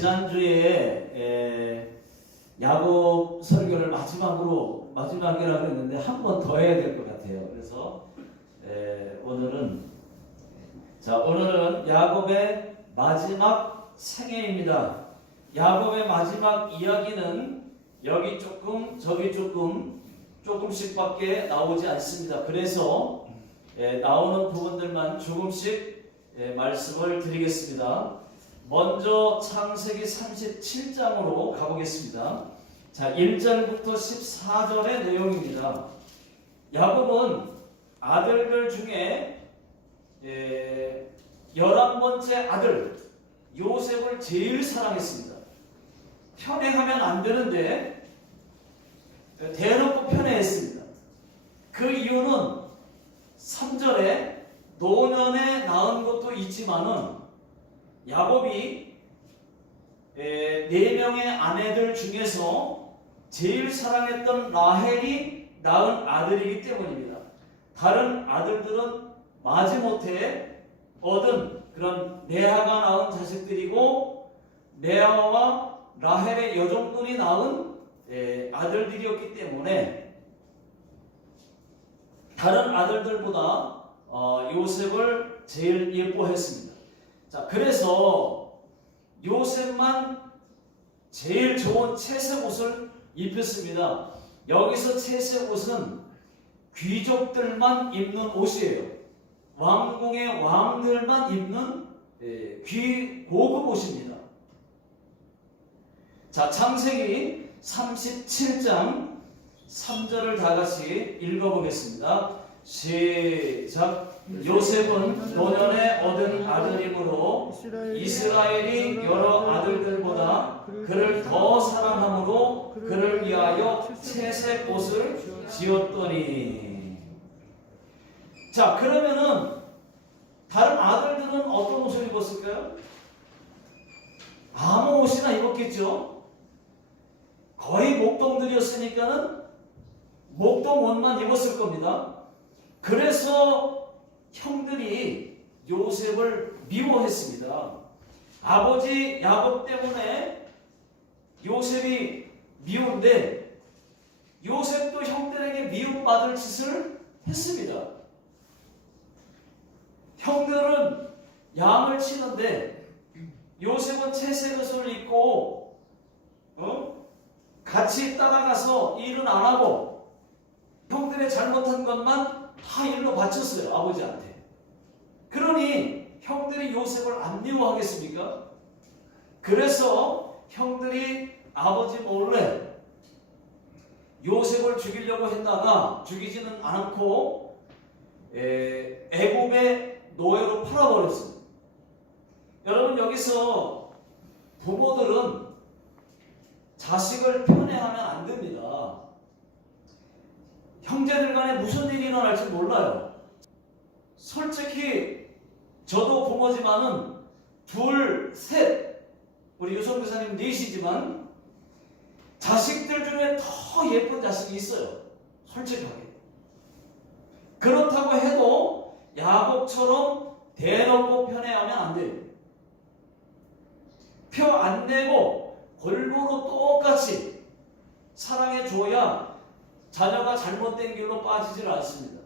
지난주에 야곱 설교를 마지막이라고 했는데 한 번 더 해야 될 것 같아요. 그래서 오늘은 야곱의 마지막 생애입니다. 야곱의 마지막 이야기는 여기 조금 저기 조금씩밖에 나오지 않습니다. 그래서 나오는 부분들만 조금씩 말씀을 드리겠습니다. 먼저 창세기 37장으로 가보겠습니다. 자, 1절부터 14절의 내용입니다. 야곱은 아들들 중에 11번째 아들 요셉을 제일 사랑했습니다. 편애하면 안 되는데 대놓고 편애했습니다. 그 이유는 3절에 노년에 낳은 것도 있지만은 야곱이 4명의 아내들 중에서 제일 사랑했던 라헬이 낳은 아들이기 때문입니다. 다른 아들들은 마지못해 얻은 그런 레아가 낳은 자식들이고 레아와 라헬의 여종들이 낳은 아들들이었기 때문에 다른 아들들보다 요셉을 제일 예뻐했습니다. 자, 그래서 요셉만 제일 좋은 채색 옷을 입혔습니다. 여기서 채색 옷은 귀족들만 입는 옷이에요. 왕궁의 왕들만 입는 고급 옷입니다. 자, 창세기 37장 3절을 다 같이 읽어보겠습니다. 시작. 요셉은 노년에 얻은 아들이므로 이스라엘이 여러 아들들보다 그를 더 사랑함으로 그를 위하여 채색 옷을 지었더니. 자, 그러면은 다른 아들들은 어떤 옷을 입었을까요? 아무 옷이나 입었겠죠. 거의 목동들이었으니까는 목동 옷만 입었을 겁니다. 그래서 형들이 요셉을 미워했습니다. 아버지 야곱 때문에 요셉이 미운데 요셉도 형들에게 미움받을 짓을 했습니다. 형들은 양을 치는데 요셉은 채색 옷을 입고 같이 따라가서 일은 안 하고 형들의 잘못한 것만 다 일로 바쳤어요. 아버지한테. 그러니 형들이 요셉을 안 미워하겠습니까? 그래서 형들이 아버지 몰래 요셉을 죽이려고 했다가 죽이지는 않고 애굽의 노예로 팔아버렸습니다. 여러분, 여기서 부모들은 자식을 편애하면 안 됩니다. 형제들 간에 무슨 일이 일어날지 몰라요. 솔직히 저도 부모지만은 둘, 셋, 우리 유성 교사님 넷이지만 자식들 중에 더 예쁜 자식이 있어요. 솔직하게. 그렇다고 해도 야곱처럼 대놓고 편애하면 안 돼요. 표 안 내고 골고루 똑같이 사랑해줘야 자녀가 잘못된 길로 빠지질 않습니다.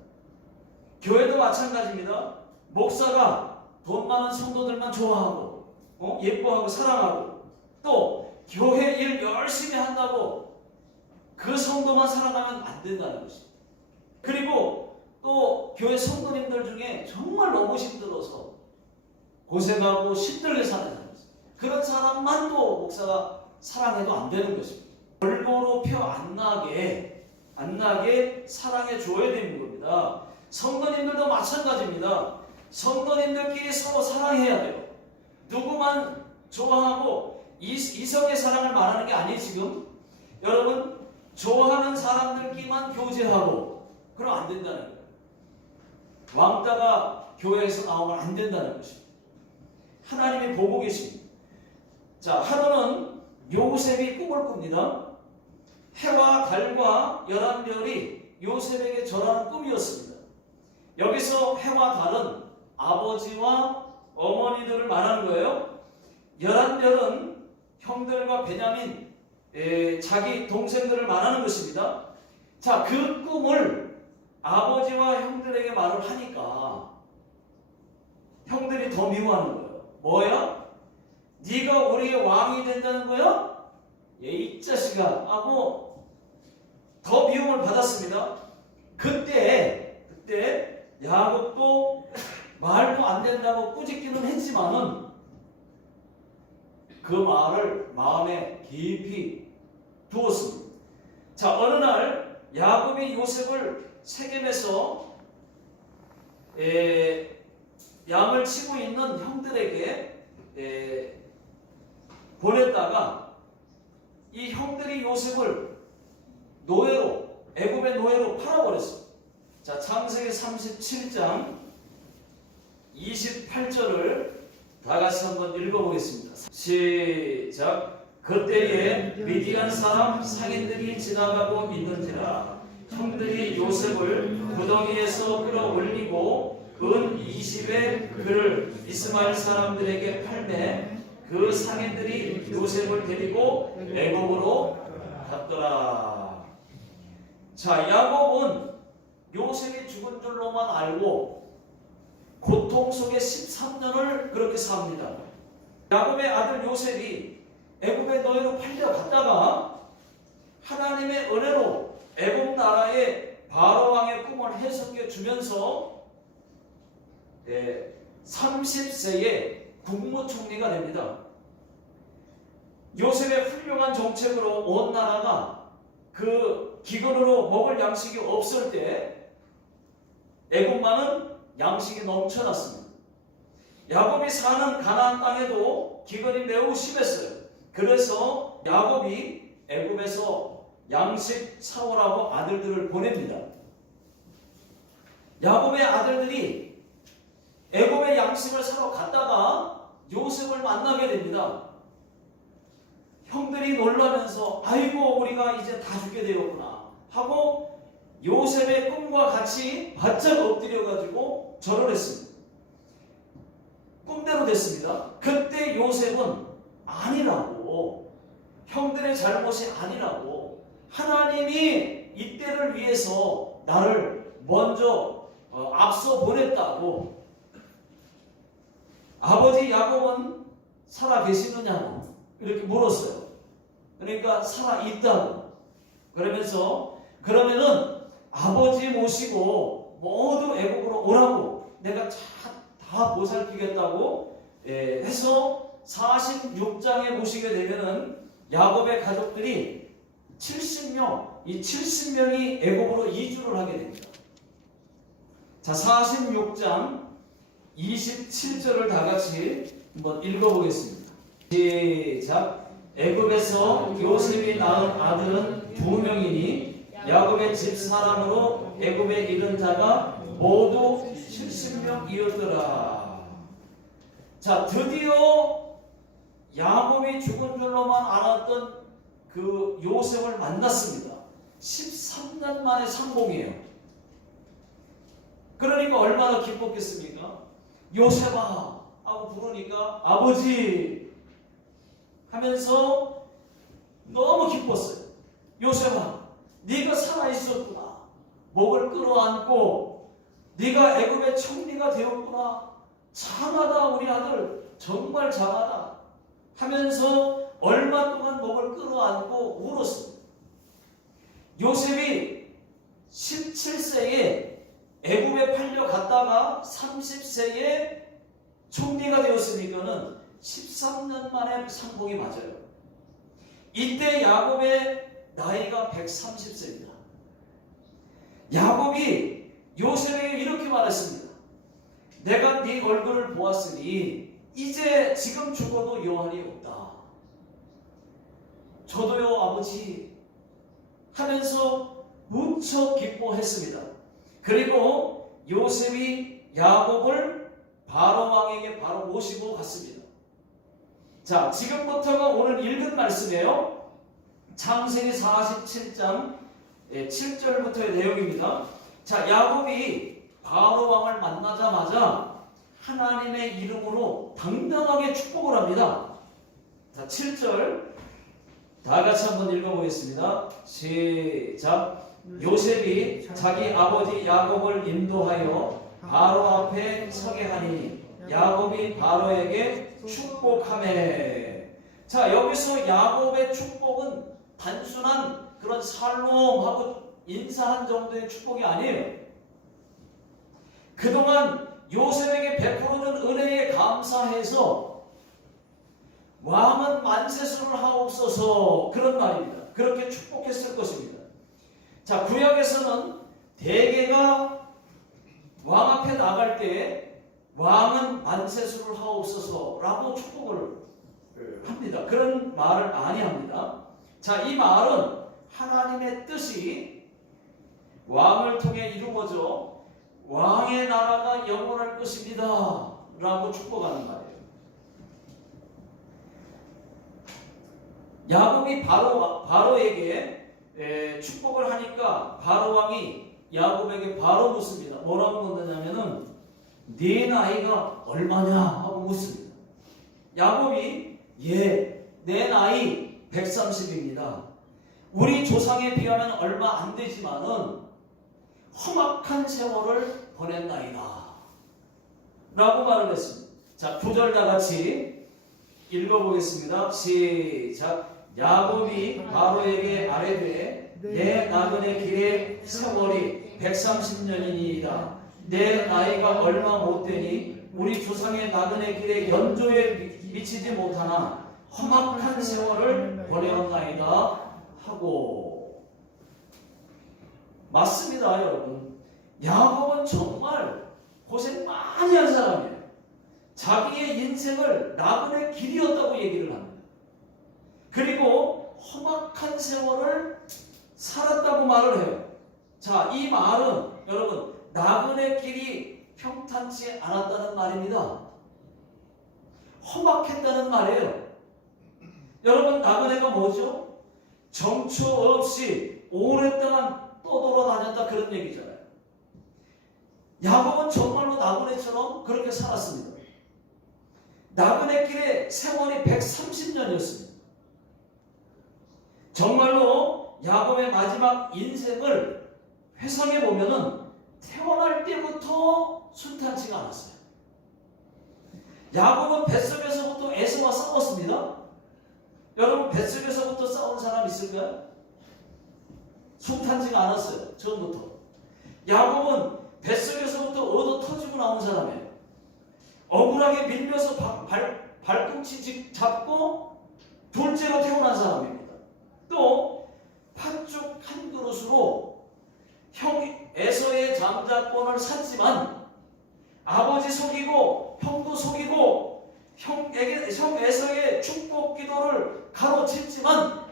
교회도 마찬가지입니다. 목사가 돈 많은 성도들만 좋아하고 예뻐하고 사랑하고 또 교회 일 열심히 한다고 그 성도만 사랑하면 안 된다는 것입니다. 그리고 또 교회 성도님들 중에 정말 너무 힘들어서 고생하고 힘들게 사는 사람 있어요. 그런 사람만 또 목사가 사랑해도 안 되는 것입니다. 골고루 표 안 나게 사랑해 줘야 되는 겁니다. 성도님들도 마찬가지입니다. 성도님들끼리 서로 사랑해야 돼요. 누구만 좋아하고 이성의 사랑을 말하는 게 아니에요. 지금 여러분, 좋아하는 사람들끼리만 교제하고 그러면 안 된다는 거예요. 왕따가 교회에서 나오면 안 된다는 것입니다. 하나님이 보고 계십니다. 자, 하루는 요셉이 꿈을 꿉니다. 해와 달과 11별이 요셉에게 절하는 꿈이었습니다. 여기서 해와 달은 아버지와 어머니들을 말하는 거예요. 11별은 형들과 베냐민 자기 동생들을 말하는 것입니다. 자, 그 꿈을 아버지와 형들에게 말을 하니까 형들이 더 미워하는 거예요. 뭐야? 네가 우리의 왕이 된다는 거야? 이 자식아 하고 더 미움을 받았습니다. 그때 야곱도 말도 안 된다고 꾸짖기는 했지만은 그 말을 마음에 깊이 두었습니다. 자, 어느 날 야곱이 요셉을 세겜에서 양을 치고 있는 형들에게 보냈다가 이 형들이 요셉을 노예로, 애굽의 노예로 팔아버렸습니다. 자, 창세기 37장 28절을 다 같이 한번 읽어보겠습니다. 시작. 그때에 미디안 사람 상인들이 지나가고 있는지라 형들이 요셉을 구덩이에서 끌어올리고 은 20의 그를 이스마엘 사람들에게 팔매 그 상인들이 요셉을 데리고 애굽으로 갔더라. 자, 야곱은 요셉이 죽은 줄로만 알고 고통 속에 13년을 그렇게 삽니다. 야곱의 아들 요셉이 애굽의 노예로 팔려갔다가 하나님의 은혜로 애굽 나라의 바로 왕의 꿈을 해석해 주면서 30세에 국무총리가 됩니다. 요셉의 훌륭한 정책으로 온 나라가 그 기근으로 먹을 양식이 없을 때 애굽만은 양식이 넘쳐났습니다. 야곱이 사는 가나안 땅에도 기근이 매우 심했어요. 그래서 야곱이 애굽에서 양식 사오라고 아들들을 보냅니다. 야곱의 아들들이 애굽의 양식을 사러 갔다가 요셉을 만나게 됩니다. 형들이 놀라면서 아이고 우리가 이제 다 죽게 되었구나 하고 요셉의 꿈과 같이 바짝 엎드려가지고 절을 했습니다. 꿈대로 됐습니다. 그때 요셉은 아니라고, 형들의 잘못이 아니라고, 하나님이 이때를 위해서 나를 먼저 앞서 보냈다고. 아버지 야곱은 살아 계시느냐고 이렇게 물었어요. 그러니까 살아 있다고. 그러면서 그러면은 아버지 모시고 모두 애굽으로 오라고 내가 다 보살피겠다고 해서 46장에 보시게 되면은 야곱의 가족들이 70명, 이 70명이 애굽으로 이주를 하게 됩니다. 자, 46장 27절을 다 같이 한번 읽어보겠습니다. 시작. 애굽에서 요셉이 낳은 아들은 2명이니 야곱의 집 사람으로 애굽에 이른 자가 모두 70명이었더라. 자, 드디어 야곱이 죽은 줄로만 알았던 그 요셉을 만났습니다. 13년 만에 상봉이에요. 그러니까 얼마나 기뻤겠습니까? 요셉아 하고 부르니까 아버지 하면서 너무 기뻤어요. 요셉아, 네가 살아있었구나. 목을 끌어안고 네가 애굽의 총리가 되었구나. 장하다 우리 아들, 정말 장하다 하면서 얼마 동안 목을 끌어안고 울었습니다. 요셉이 17세에 애굽에 팔려갔다가 30세에 총리가 되었으니까는 13년 만에 상봉이 맞아요. 이때 야곱의 나이가 130세입니다. 야곱이 요셉에게 이렇게 말했습니다. 내가 네 얼굴을 보았으니 이제 지금 죽어도 여한이 없다. 저도요 아버지 하면서 무척 기뻐했습니다. 그리고 요셉이 야곱을 바로 왕에게 바로 모시고 갔습니다. 자, 지금부터가 오늘 읽은 말씀이에요. 창세기 47장 7절부터의 내용입니다. 자, 야곱이 바로 왕을 만나자마자 하나님의 이름으로 당당하게 축복을 합니다. 자, 7절 다 같이 한번 읽어보겠습니다. 시작. 요셉이 자기 아버지 야곱을 인도하여 바로 앞에 서게 하니 야곱이 바로에게 축복하매. 자, 여기서 야곱의 축복은 단순한 그런 샬롬하고 인사한 정도의 축복이 아니에요. 그동안 요셉에게 베풀어준 은혜에 감사해서 왕은 만세수를 하옵소서, 그런 말입니다. 그렇게 축복했을 것입니다. 자, 구약에서는 대개가 왕 앞에 나갈 때 왕은 만세수를 하옵소서 라고 축복을 합니다. 그런 말을 많이 합니다. 자, 이 말은 하나님의 뜻이 왕을 통해 이루어져 왕의 나라가 영원할 것입니다 라고 축복하는 말이에요. 야곱이 바로에게 축복을 하니까 바로 왕이 야곱에게 바로 묻습니다. 뭐라고 묻느냐면은 네 나이가 얼마냐 하고 묻습니다. 야곱이 내 나이 130입니다. 우리 조상에 비하면 얼마 안 되지만은 험악한 세월을 보냈나이다 라고 말을 했습니다. 자, 9절 다 같이 읽어보겠습니다. 시작. 야곱이 바로에게 아뢰되 내 나그네 길의 세월이 130년이니이다. 내 나이가 얼마 못되니 우리 조상의 나그네 길의 연조에 미치지 못하나 험악한 세월을 보내었나이다 하고. 맞습니다, 여러분. 야곱은 정말 고생 많이 한 사람이에요. 자기의 인생을 나그네 길이었다고 얘기를 합니다. 그리고 험악한 세월을 살았다고 말을 해요. 자, 이 말은 여러분 나그네 길이 평탄치 않았다는 말입니다. 험악했다는 말이에요. 여러분, 나그네가 뭐죠? 정처 없이 오랫동안 떠돌아다녔다, 그런 얘기잖아요. 야곱은 정말로 나그네처럼 그렇게 살았습니다. 나그네 길의 세월이 130년이었습니다. 정말로 야곱의 마지막 인생을 회상해 보면은 태어날 때부터 순탄치가 않았어요. 야곱은 뱃속에서부터 에서와 싸웠습니다. 여러분, 뱃속에서부터 싸운 사람 있을까요? 순탄치가 않았어요. 처음부터. 야곱은 뱃속에서부터 얻어 터지고 나온 사람이에요. 억울하게 밀면서 발꿈치 잡고 둘째로 태어난 사람입니다. 또 팥죽 한 그릇으로 형 에서의 장자권을 샀지만 아버지 속이고 형도 속이고 형 에서의 축복 기도를 가로챘지만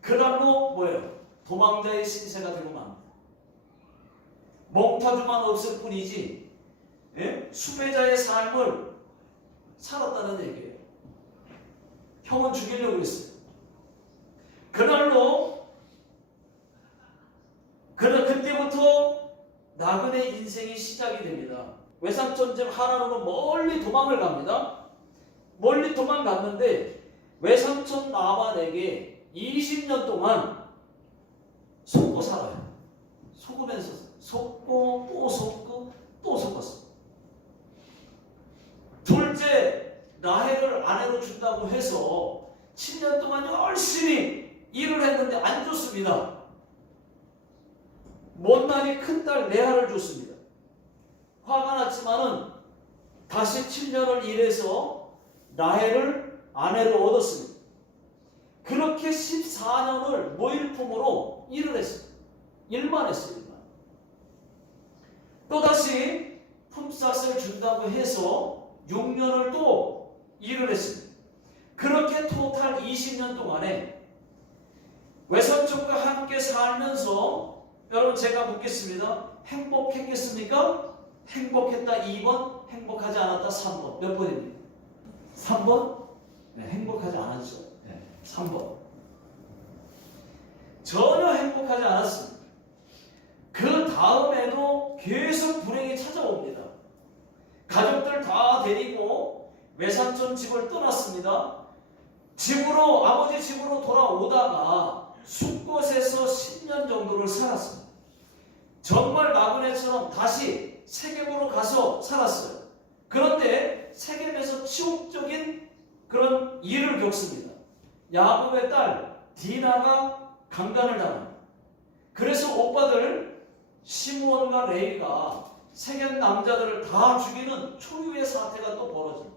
그날로 뭐예요? 도망자의 신세가 되고 맙니다. 몽타주만 없을 뿐이지 수배자의 삶을 살았다는 얘기예요. 형은 죽이려고 했어요. 그날로 그때부터 나그네 인생이 시작이 됩니다. 외삼촌집 하나로는 멀리 도망을 갑니다. 멀리 도망갔는데 외삼촌 나만에게 20년 동안 속고 살아요. 속으면서 속고 또 속고 또 속았어. 둘째 라헬을 아내로 준다고 해서 7년 동안 열심히 일을 했는데 안 줬습니다. 못난이 큰딸 레아를 줬습니다. 화가 났지만은 다시 7년을 일해서 라헬을 아내로 얻었습니다. 그렇게 14년을 모일품으로 일을 했어요. 일만 했어요. 일만. 또다시 품삯을 준다고 해서 6년을 또 일을 했습니다. 그렇게 토탈 20년 동안에 외삼촌과 함께 살면서 여러분, 제가 묻겠습니다. 행복했겠습니까? 행복했다 2번, 행복하지 않았다 3번. 몇 번입니까? 3번? 네, 행복하지 않았죠. 네, 3번. 전혀 행복하지 않았습니다. 그 다음에도 계속 불행이 찾아옵니다. 가족들 다 데리고 외삼촌 집을 떠났습니다. 아버지 집으로 돌아오다가 숫곳에서 10년 정도를 살았습니다. 정말 나그네처럼 다시 세겜으로 가서 살았어요. 그런데 세겜에서 치욕적인 그런 일을 겪습니다. 야곱의 딸 디나가 강간을 당합니다. 그래서 오빠들 시므온과 레위가 세겜 남자들을 다 죽이는 초유의 사태가 또 벌어집니다.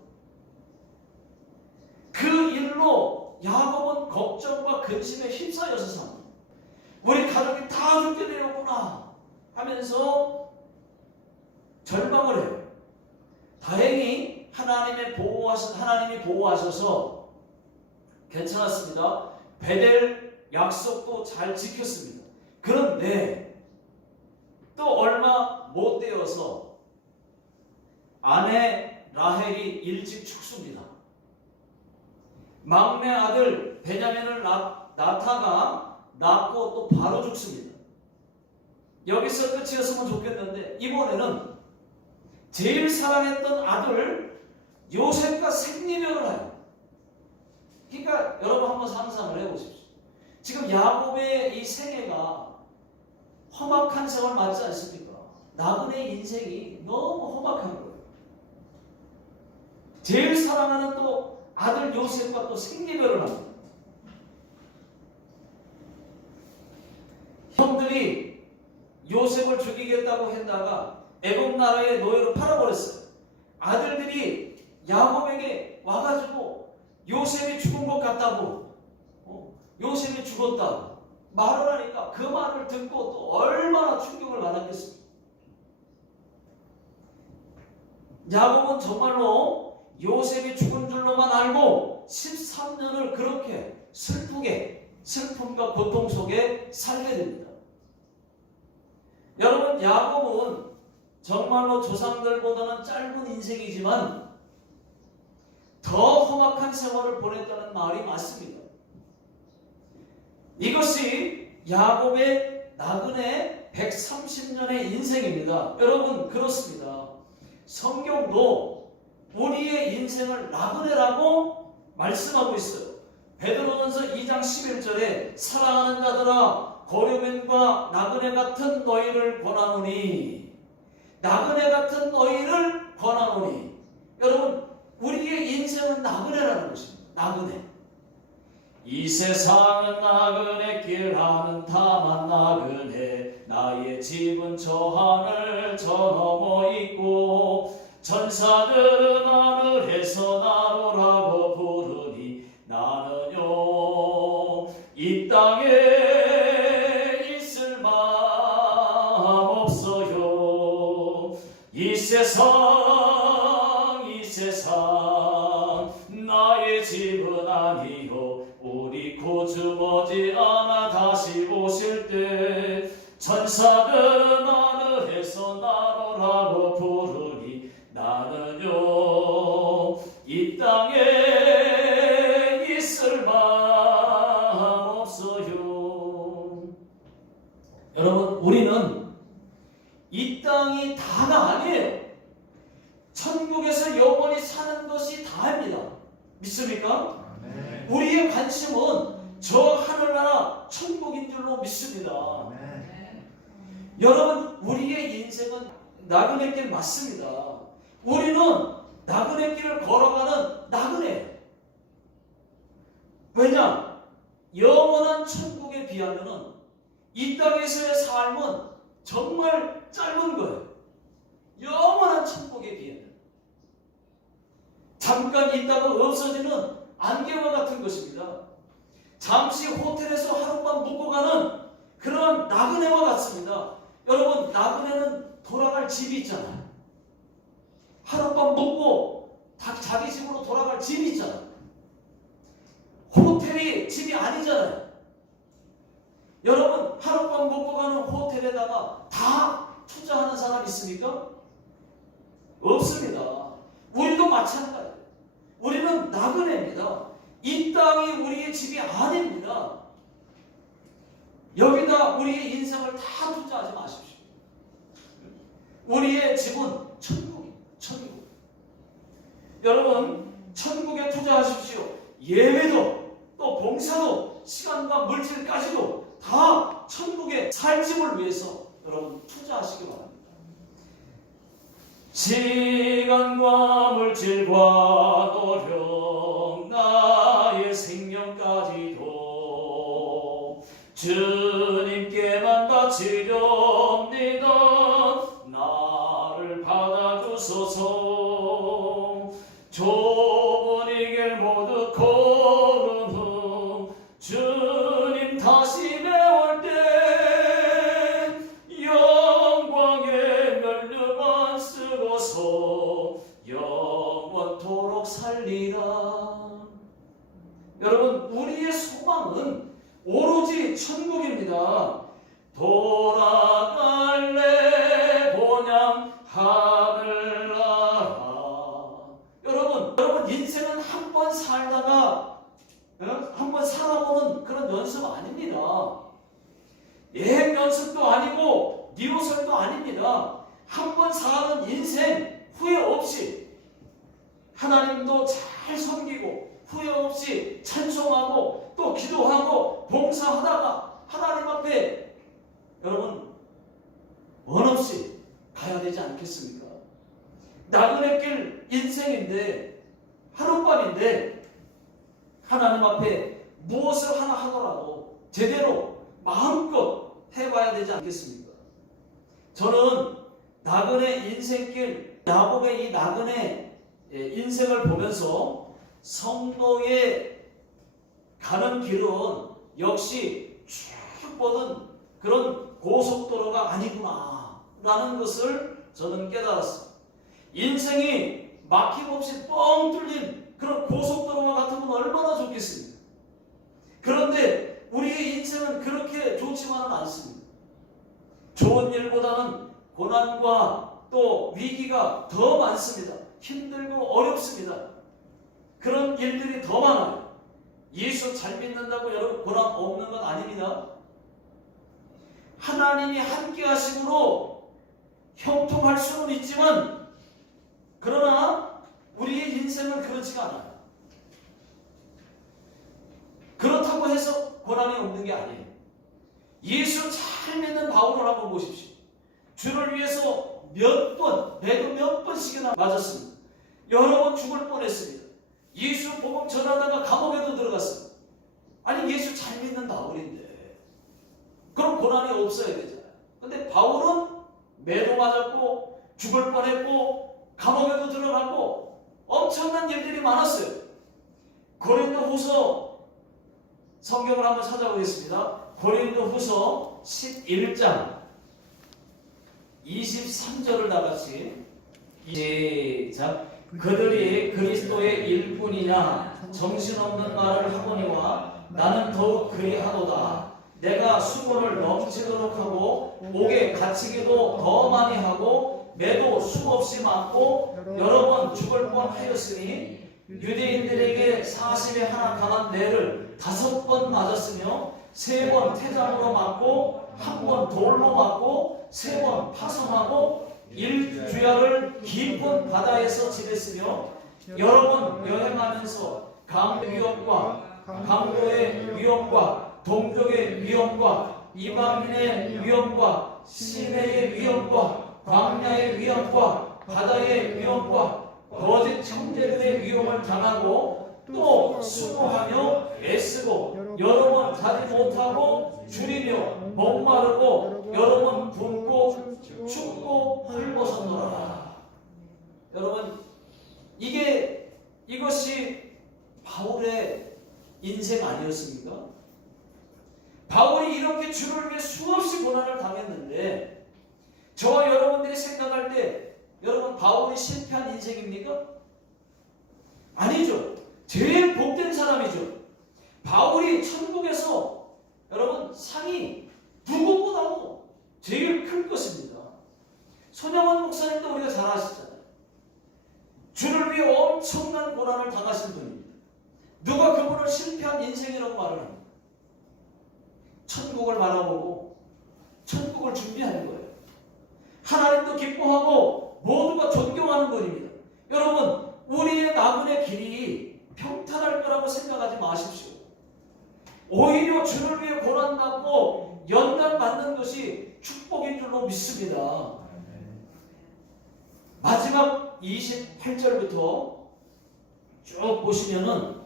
그 일로 야곱은 걱정과 근심에 휩싸여서 삽니다. 우리 가족이 다 죽게 되었구나 하면서 절망을 해요. 다행히 하나님이 보호하셔서 괜찮았습니다. 베델 약속도 잘 지켰습니다. 그런데 또 얼마 못 되어서 아내 라헬이 일찍 죽습니다. 막내 아들 베냐민을 나타가 낳고 또 바로 죽습니다. 여기서 끝이었으면 좋겠는데 이번에는 제일 사랑했던 아들 요셉과 생리별을 해요. 그러니까 여러분 한번 상상을 해보십시오. 지금 야곱의 이 생애가 험악한 세월 맞지 않습니까? 나그네의 인생이 너무 험악한 거예요. 제일 사랑하는 또 아들 요셉과 또 생리별을 합니다. 형들이 요셉을 죽이겠다고 했다가 애굽 나라의 노예로 팔아버렸어요. 아들들이 야곱에게 와가지고 요셉이 죽은 것 같다고, 요셉이 죽었다고 말을 하니까 그 말을 듣고 또 얼마나 충격을 받았겠습니까? 야곱은 정말로 요셉이 죽은 줄로만 알고 13년을 그렇게 슬픔과 고통 속에 살게 됩니다. 여러분, 야곱은 정말로 조상들보다는 짧은 인생이지만 더 험악한 세월을 보냈다는 말이 맞습니다. 이것이 야곱의 나그네 130년의 인생입니다. 여러분, 그렇습니다. 성경도 우리의 인생을 나그네라고 말씀하고 있어요. 베드로전서 2장 11절에 사랑하는 자들아 고려맨과 나그네 같은 너희를 권하노니, 나그네 같은 너희를 권하노니. 여러분, 우리의 인생은 나그네라는 것입니다. 나그네. 이 세상은 나그네 길 하는 다만 나그네, 나의 집은 저 하늘 저 너머 있고 천사들은 하늘에서 나로라고 부르니 나는요 이 땅에 있을 마음 없어요. 이 세상 나의 집은 아니요 우리 구주 머지않아 다시 오실 때 천사들은 하늘에서 나로라고 부르니 나는요 이 땅에 있을 마음 없어요. 여러분, 우리는 이 땅이 다가 아니에요. 천국에서 영원히 사는 것이 다입니다. 믿습니까? 네. 우리의 관심은 저 하늘나라 천국인 줄로 믿습니다. 네. 여러분, 우리의 인생은 나그네 길 맞습니다. 우리는 나그네 길을 걸어가는 나그네. 왜냐? 영원한 천국에 비하면 이 땅에서의 삶은 정말 짧은 거예요. 영원한 천국에 비하면 잠깐 있다가 없어지는 안개와 같은 것입니다. 잠시 호텔에서 하룻밤 묵고 가는 그런 나그네와 같습니다. 여러분, 나그네는 돌아갈 집이 있잖아요. 하룻밤 묵고 자기 집으로 돌아갈 집이 있잖아요. 호텔이 집이 아니잖아요. 여러분, 하룻밤 묵고 가는 호텔에다가 다 투자하는 사람 있습니까? 없습니다. 우리도 마찬가지예요. 우리는 나그네입니다. 이 땅이 우리의 집이 아닙니다. 여기다 우리의 인생을 다 투자하지 마십시오. 우리의 집은 천국입니다. 천국. 여러분, 천국에 투자하십시오. 예배도 또 봉사도 시간과 물질까지도 다 천국의 살짐을 위해서 여러분 투자하시기 바랍니다. 시간과 물질과 노력 나의 생명까지도 주님께만 바치렵니다. 나를 받아주소서. 좁은 이 길 모두 걸은 후 주님 다시 배울 때 영광의 면류관 쓰고서 영원토록 살리라. 여러분, 우리의 소망은 오로지 천국입니다. 돌아갈래 본향 하늘나라. 여러분 인생은 한 번 살다가 한 번 살아보는 그런 연습 아닙니다. 예행 연습도 아니고 리허설도 아닙니다. 한 번 사는 인생 후회 없이 하나님도 잘 섬기고 후회 없이 찬송하고 또 기도하고 봉사하다가 하나님 앞에 여러분 원 없이 가야 되지 않겠습니까? 나그네 길 인생인데 하룻밤인데 하나님 앞에 무엇을 하나 하더라도 제대로 마음껏 해봐야 되지 않겠습니까? 저는 나그네 인생길, 야곱의 이 나그네 인생을 보면서 성도의 가는 길은 역시 쭉 뻗은 그런 고속도로가 아니구나 라는 것을 저는 깨달았습니다. 인생이 막힘없이 뻥 뚫린 그런 고속도로와 같으면 얼마나 좋겠습니까? 그런데 우리의 인생은 그렇게 좋지만은 않습니다. 좋은 일보다는 고난과 또 위기가 더 많습니다. 힘들고 어렵습니다. 그런 일들이 더 많아요. 예수 잘 믿는다고 여러분 고난 없는 건 아닙니다. 하나님이 함께 하심으로 형통할 수는 있지만 그러나 우리의 인생은 그렇지가 않아요. 그렇다고 해서 고난이 없는 게 아니에요. 예수 잘 믿는 바울을 한번 보십시오. 주를 위해서 매도 몇 번씩이나 맞았습니다. 여러 번 죽을 뻔했습니다. 예수 복음 전하다가 감옥에도 들어갔습니다. 아니 예수 잘 믿는 바울인데 그럼 고난이 없어야 되잖아요. 근데 바울은 매도 맞았고 죽을 뻔했고 감옥에도 들어갔고 엄청난 일들이 많았어요. 고린도후서 성경을 한번 찾아보겠습니다. 고린도후서 11장 23절을 나같이 시작. 그들이 그리스도의 일꾼이냐 정신없는 말을 하거니와 나는 더욱 그리하도다. 내가 수고를 넘치도록 하고 옥에 갇히기도 더 많이 하고 매도 수없이 맞고 여러 번 죽을 뻔하였으니 유대인들에게 40에 하나 강한 뇌를 5번 맞았으며 3번 태장으로 맞고 1번 돌로 맞고 3번 파송하고 1주야를 깊은 바다에서 지냈으며 여러 번 여행하면서 강의 위협과 강도의 위협과 동족의 위협과 이방인의 위협과 시내의 위협과 광야의 위협과 바다의 위협과 거짓 형제들의 위협을 당하고 또 수고하며 애쓰고 여러 번 자지 못하고 줄이며 목마르고 여러 번 굶고 춥고 헐벗었노라. 여러분 이것이 바울의 인생 아니었습니까? 바울이 이렇게 주를 위해 수없이 고난을 당했는데 저와 여러분들이 생각할 때 여러분 바울이 실패한 인생입니까? 아니죠. 제일 복된 사람이죠. 바울이 천국에서 여러분 상이 누구보다도 제일 클 것입니다. 손영원 목사님도 우리가 잘 아시잖아요. 주를 위해 엄청난 고난을 당하신 분입니다. 누가 그분을 실패한 인생이라고 말을 합니다. 천국을 바라보고 천국을 준비하는 거예요. 하나님도 기뻐하고 모두가 존경하는 분입니다. 여러분 우리의 나그네 길이 평탄할 거라고 생각하지 마십시오. 오히려 주를 위해 고난받고 연단받는 것이 축복인 줄로 믿습니다. 마지막 28절부터 쭉 보시면은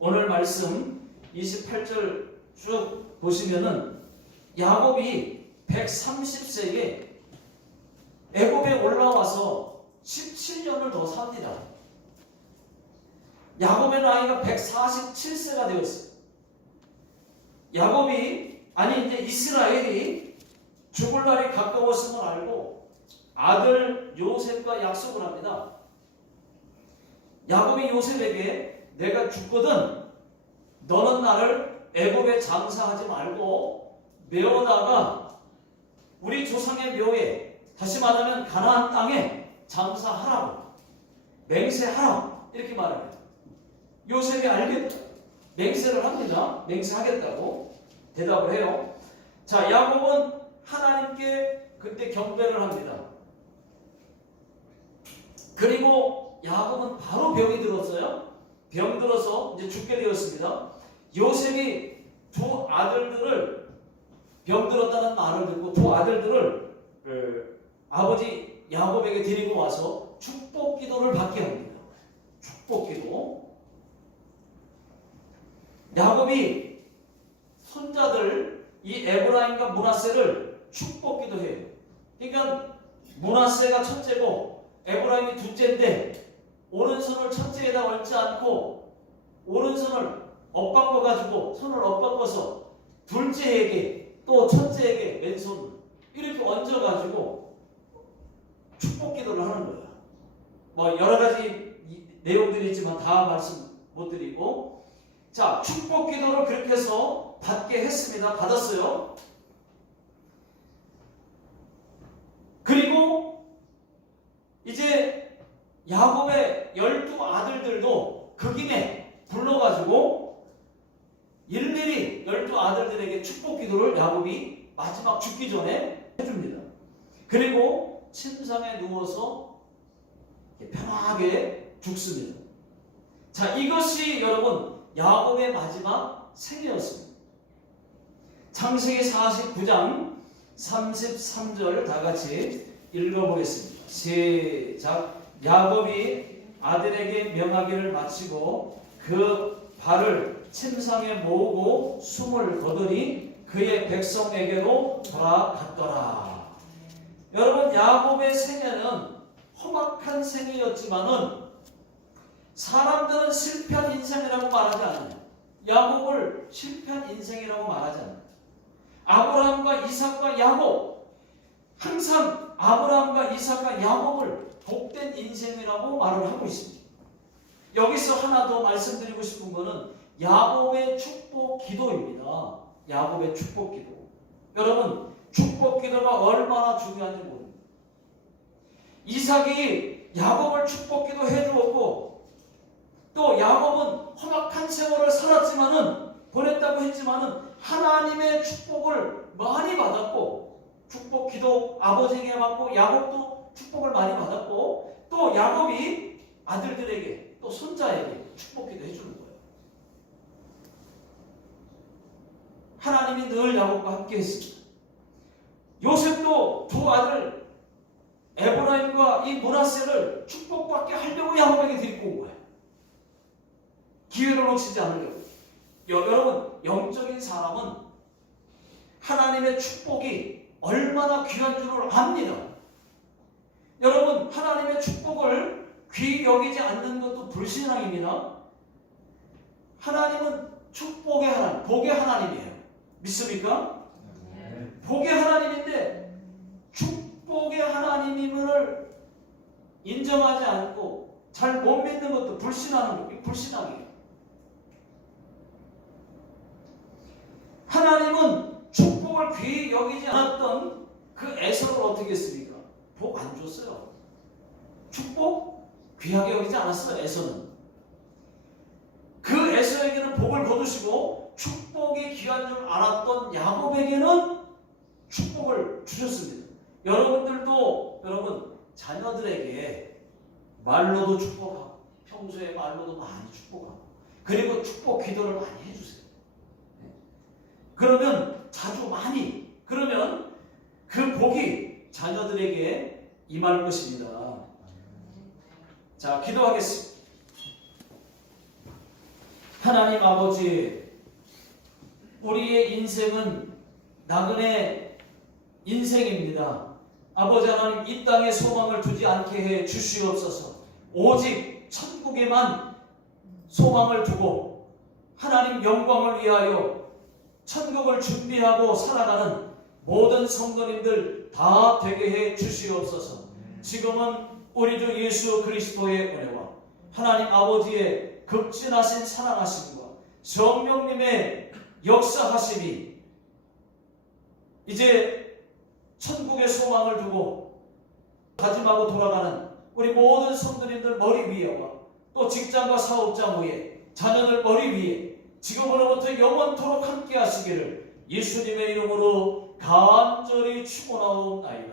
오늘 말씀 28절 쭉 보시면은 야곱이 130세에 애굽에 올라와서 17년을 더 삽니다. 야곱의 나이가 147세가 되었어요. 이제 이스라엘이 죽을 날이 가까웠음을 알고 아들 요셉과 약속을 합니다. 야곱이 요셉에게 내가 죽거든 너는 나를 애굽에 장사하지 말고 메어다가 우리 조상의 묘에, 다시 말하면 가나안 땅에 장사하라고, 맹세하라고 이렇게 말합니다. 요셉이 알겠다, 맹세를 합니다. 맹세하겠다고 대답을 해요. 자, 야곱은 하나님께 그때 경배를 합니다. 그리고 야곱은 바로 병이 들었어요. 병 들어서 이제 죽게 되었습니다. 요셉이 두 아들들을, 병 들었다는 말을 듣고 두 아들들을 아버지 야곱에게 데리고 와서 축복 기도를 받게 합니다. 축복 기도. 야곱이 손자들 이 에브라임과 므낫세를 축복 기도해요. 그러니까 므낫세가 첫째고 에브라임이 둘째인데 오른손을 첫째에다 얹지 않고 오른손을 엇바꿔가지고 손을 엇바꿔서 둘째에게 또 첫째에게 왼손 이렇게 얹어가지고 축복 기도를 하는 거예요. 뭐 여러 가지 내용들이 있지만 다 말씀 못 드리고, 자, 축복 기도를 그렇게 해서 받게 했습니다. 받았어요. 그리고 이제 야곱의 12아들들도 그 김에 불러가지고 일일이 12아들들에게 축복 기도를 야곱이 마지막 죽기 전에 해줍니다. 그리고 침상에 누워서 편하게 죽습니다. 자, 이것이 여러분 야곱의 마지막 생애였습니다. 창세기 49장 33절 다 같이 읽어보겠습니다. 시작. 야곱이 아들에게 명하기를 마치고 그 발을 침상에 모으고 숨을 거두니 그의 백성에게로 돌아갔더라. 여러분, 야곱의 생애는 험악한 생애였지만은 사람들은 실패한 인생이라고 말하지 않아요. 야곱을 실패한 인생이라고 말하지 않아요. 아브라함과 이삭과 야곱, 항상 아브라함과 이삭과 야곱을 복된 인생이라고 말을 하고 있습니다. 여기서 하나 더 말씀드리고 싶은 것은 야곱의 축복 기도입니다. 야곱의 축복 기도. 여러분, 축복 기도가 얼마나 중요한지 모릅니다. 이삭이 야곱을 축복 기도 해주었고, 또 야곱은 험악한 세월을 살았지만은, 보냈다고 했지만은 하나님의 축복을 많이 받았고, 축복 기도 아버지에게 받고 야곱도 축복을 많이 받았고, 또 야곱이 아들들에게 또 손자에게 축복 기도 해주는 거예요. 하나님이 늘 야곱과 함께 했습니다. 요셉도 두 아들 에브라임과 이 므낫세를 축복받게 하려고 야곱에게 데리고 온 거예요. 기회를 놓치지 않으려고. 여러분, 영적인 사람은 하나님의 축복이 얼마나 귀한 줄을 압니다. 여러분, 하나님의 축복을 귀히 여기지 않는 것도 불신앙입니다. 하나님은 축복의 하나님, 복의 하나님이에요. 믿습니까? 복의 하나님인데 축복의 하나님임을 인정하지 않고 잘 못 믿는 것도 불신하는 것이 불신앙이에요. 하나님은 축복을 귀히 여기지 않았던 그 에서를 어떻게 했습니까? 복 안 줬어요. 축복 귀하게 여기지 않았어요. 에서는. 그 에서에게는 복을 거두시고 축복이 귀한 줄 알았던 야곱에게는 축복을 주셨습니다. 여러분들도 여러분 자녀들에게 말로도 축복하고 평소에 말로도 많이 축복하고, 그리고 축복 기도를 많이 해주세요. 그러면 자주 많이, 그러면 그 복이 자녀들에게 임할 것입니다. 자, 기도하겠습니다. 하나님 아버지, 우리의 인생은 나그네 인생입니다. 아버지 하나님, 이 땅에 소망을 두지 않게 해 주시옵소서. 오직 천국에만 소망을 두고 하나님 영광을 위하여 천국을 준비하고 살아가는 모든 성도님들 다 되게 해 주시옵소서. 지금은 우리 주 예수 그리스도의 은혜와 하나님 아버지의 극진하신 사랑하심과 성령님의 역사하심이 이제 천국의 소망을 두고 다짐하고 돌아가는 우리 모든 성도님들 머리 위에와 또 직장과 사업장 위에 자녀들 머리 위에 지금으로부터 영원토록 함께 하시기를 예수님의 이름으로 간절히 축원하옵나이다.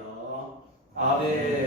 아멘.